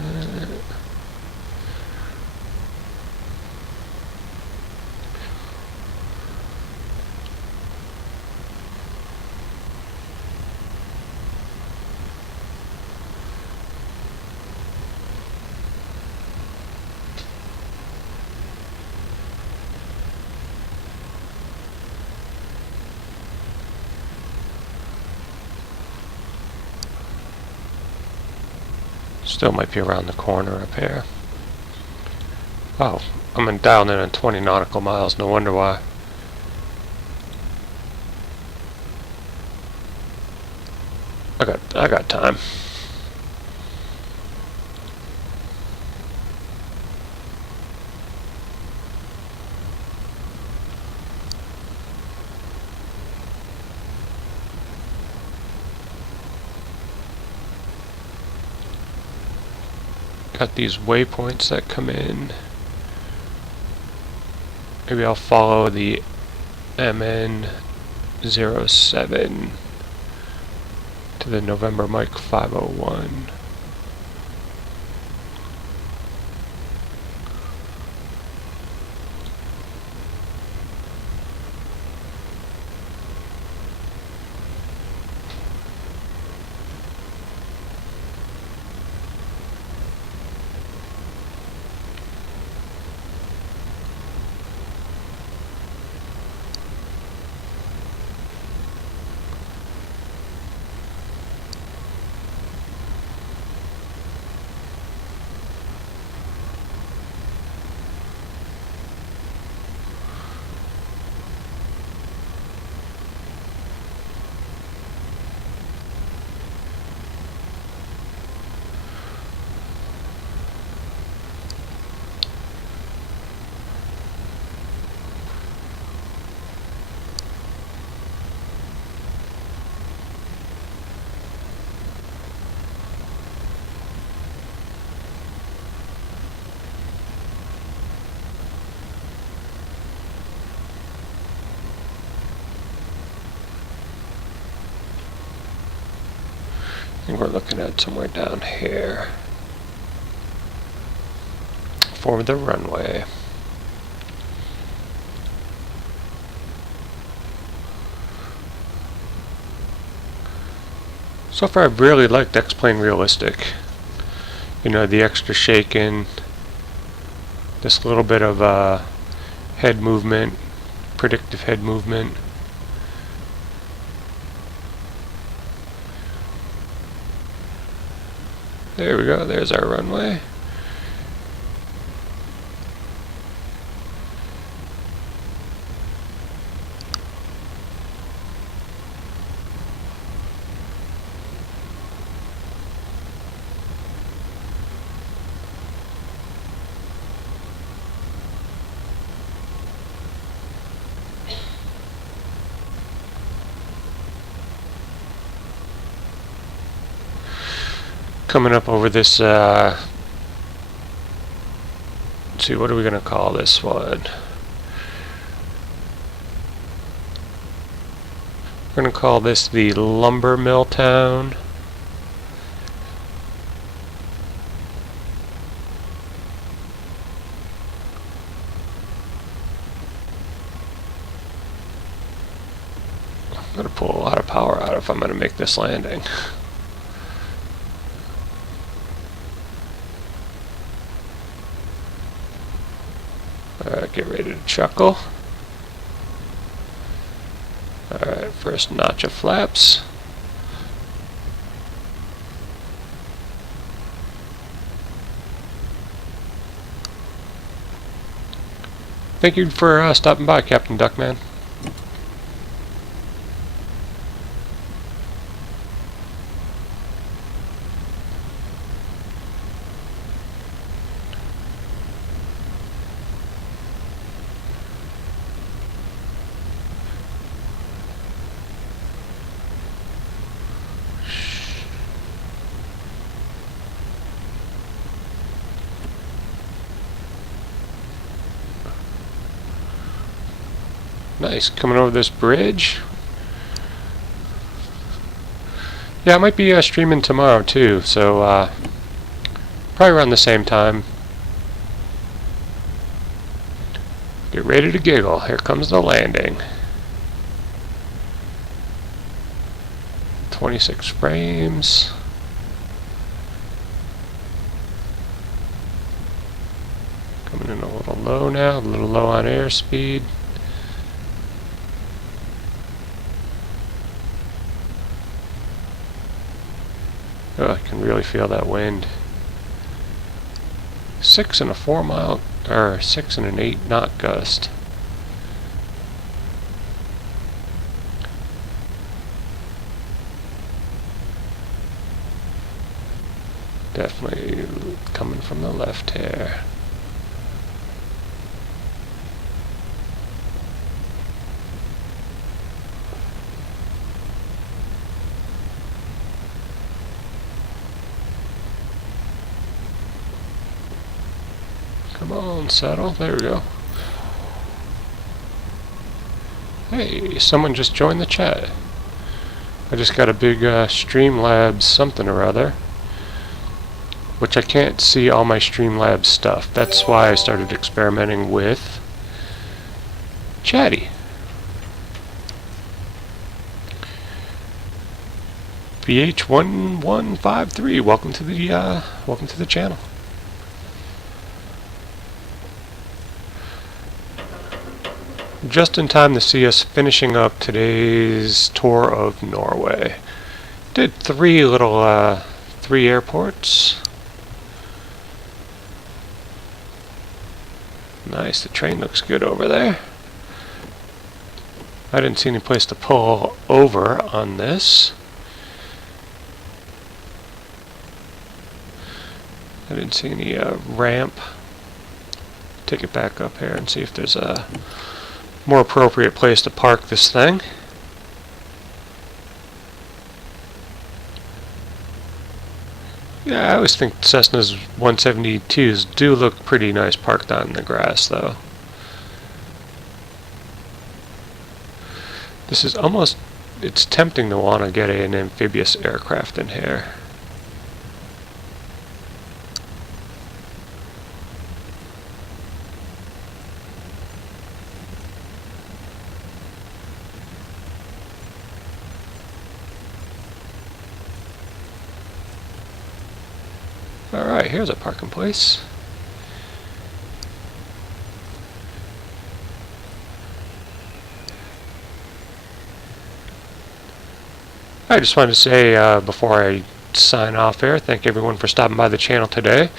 Still might be around the corner up here. Oh, I'm down in at 20 nautical miles. No wonder why. I got time. Got these waypoints that come in. Maybe I'll follow the MN07 to the November Mike 501. I think we're looking at somewhere down here for the runway. So far I've really liked X-Plane Realistic. You know, the extra shaking, this little bit of head movement, predictive head movement. There we go, there's our runway. Coming up over this, let's see, what are we going to call this one? We're going to call this the Lumber Mill Town. I'm going to pull a lot of power out if I'm going to make this landing. Get ready to chuckle. Alright, first notch of flaps. Thank you for stopping by, Captain Duckman. Nice, coming over this bridge. Yeah, I might be streaming tomorrow too, so probably around the same time. Get ready to giggle. Here comes the landing. 26 frames. Coming in a little low now, a little low on airspeed. Oh, I can really feel that wind. 6 and a 4 mile, or 6 and an 8 knot gust. Definitely coming from the left here. Come on, settle. There we go. Hey, someone just joined the chat. I just got a big Streamlabs something or other, which I can't see all my Streamlabs stuff. That's why I started experimenting with Chatty. BH1153, welcome to the channel. Just in time to see us finishing up today's tour of Norway. Did three airports. Nice, the train looks good over there. I didn't see any place to pull over on this. I didn't see any ramp. Take it back up here and see if there's a more appropriate place to park this thing. Yeah, I always think Cessna's 172s do look pretty nice parked on the grass, though. This is almost, it's tempting to want to get an amphibious aircraft in here. Alright, here's a parking place. I just wanted to say before I sign off here, thank everyone for stopping by the channel today.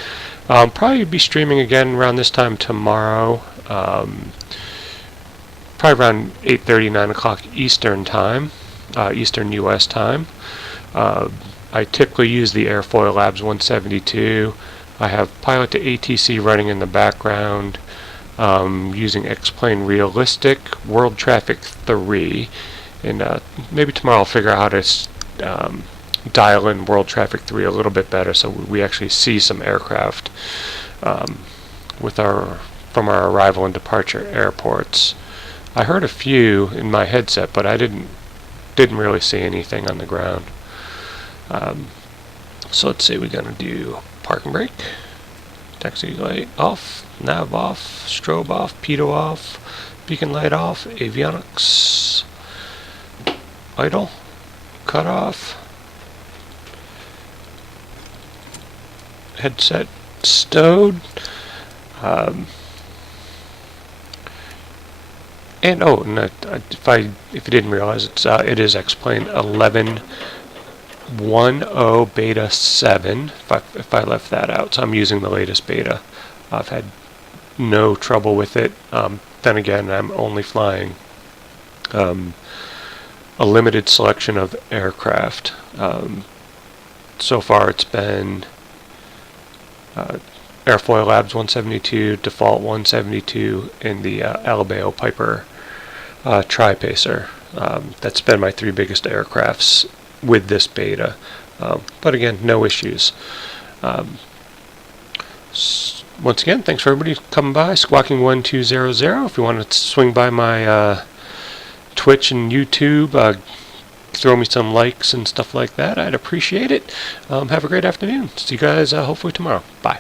Probably be streaming again around this time tomorrow. Probably around 8:30, 9 o'clock Eastern time, Eastern US time. I typically use the Airfoil Labs 172. I have Pilot to ATC running in the background, using X-Plane Realistic, World Traffic 3, and maybe tomorrow I'll figure out how to dial in World Traffic 3 a little bit better so we actually see some aircraft from our arrival and departure airports. I heard a few in my headset, but I didn't really see anything on the ground. So let's see, we're going to do parking brake, taxi light off, nav off, strobe off, pitot off, beacon light off, avionics, idle, cut off, headset stowed, and oh, and if you didn't realize, it is X-Plane 1110 beta 7 if I left that out, so I'm using the latest beta. I've had no trouble with it. Then again, I'm only flying a limited selection of aircraft. So far it's been Airfoil Labs 172, Default 172, and the Alabeo Piper Tri-Pacer. That's been my three biggest aircrafts with this beta, but again, no issues. Once again, thanks for everybody coming by. Squawking 1200. If you want to swing by my Twitch and YouTube, throw me some likes and stuff like that. I'd appreciate it. Have a great afternoon. See you guys hopefully tomorrow. Bye.